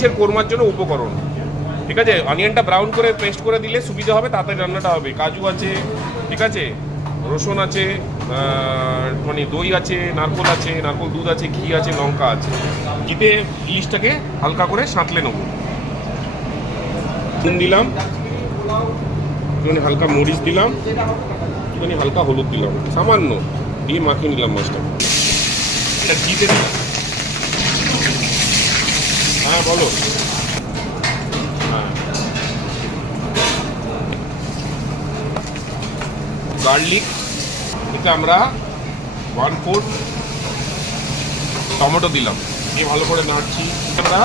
ইলিশের কোরমার জন্য উপকরণ, ঠিক আছে। অনিয়নটা ব্রাউন করে পেস্ট করে দিলে সুবিধা হবে, তাড়াতাড়ি রান্নাটা হবে। কাজু আছে, ঠিক আছে, রসুন আছে, মানে দই আছে, নারকোল আছে, নারকোল দুধ আছে, ঘি আছে, লঙ্কা আছে। ঘিতে ইলিশটাকে হালকা করে সাঁতলে নেব। নুন দিলাম, একটুখানি হালকা মরিচ দিলাম, একটুখানি হালকা হলুদ দিলাম সামান্য, দিয়ে মাখিয়ে নিলাম মাছটা। এটা ঘিতে দিলাম। হ্যাঁ বলো। হ্যাঁ, গার্লিক, এটা আমরা 1/4 টমেটো দিলাম, দিয়ে ভালো করে নাড়ছি। আমরা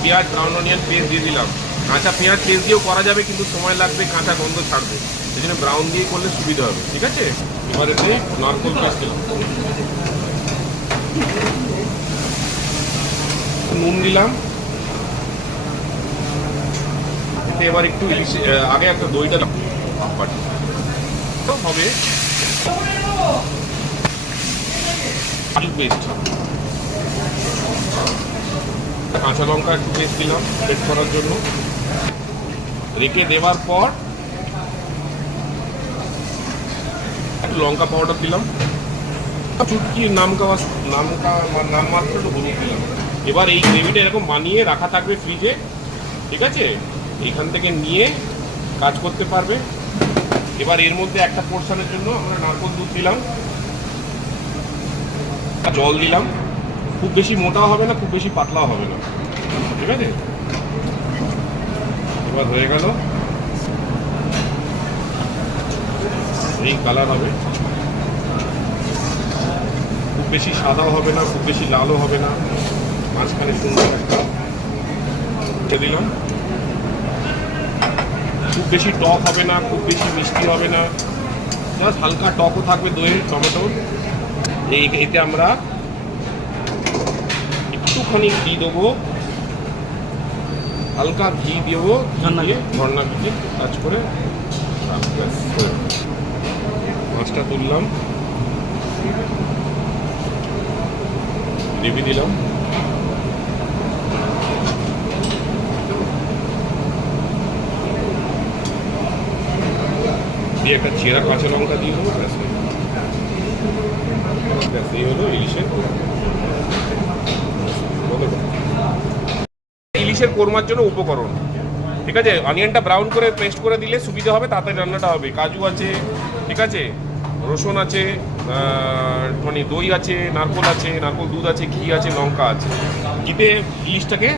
পেঁয়াজ ব্রাউন অনিয়ন পেস্ট দিয়ে দিলাম। কাঁচা পেঁয়াজ পেস্ট দিয়েও করা যাবে, কিন্তু সময় লাগবে, কাঁচা গন্ধ ছাড়বে, সেই জন্য ব্রাউন দিয়ে করলে সুবিধা হবে, ঠিক আছে। এবার এতে নারকোল পেস্ট দিলাম, নুন দিলাম। এতে এবার একটু ইলিশ আগে একটা দইটা হবে, আলু পেস্ট, কাঁচা লঙ্কা একটু পেস্ট দিলাম পেস্ট করার জন্য। রেখে দেওয়ার পর একটু লঙ্কা পাউডার দিলাম, চুটকি নামমাত্র একটু হলুদ দিলাম। এবার এই গ্রেভিটা এরকম বানিয়ে রাখা থাকবে ফ্রিজে, ঠিক আছে। এইখান থেকে নিয়ে কাজ করতে পারবে। এবার এর মধ্যে একটা পোর্শনের জন্য আমরা নারকোল দুধ দিলাম, জল দিলাম। খুব বেশি মোটাও হবে না, খুব বেশি পাতলাও হবে না, ঠিক আছে। এবার হয়ে গেল, এই কালার হবে, খুব বেশি সাদাও হবে না, খুব বেশি লালও হবে না, মাঝখানে সুন্দর একটা দিলাম। খুব বেশি টক হবে না, খুব বেশি মিষ্টি হবে না, জাস্ট হালকা টকও থাকবে দইয়ের, টমেটোর। এতে আমরা একটুখানি ঘি দেবো, হালকা ঘি দেবো, ঝর্ণা ঘি কাজ করে মাছটা তুললাম, গ্রেভি দিলাম, দিয়ে একটা চেরা কাঁচা লঙ্কা দিয়ে দেবো, ব্যাস এই হলো ইলিশের কোরমার জন্য উপকরণ, ঠিক আছে। অনিয়নটা ব্রাউন করে পেস্ট করে দিলে সুবিধা হবে, তাড়াতাড়ি রান্নাটা হবে। কাজু আছে, ঠিক আছে, রসুন আছে, মানে দই আছে, নারকোল আছে, নারকোল দুধ আছে, ঘি আছে, লঙ্কা আছে। ঘিতে ইলিশটাকে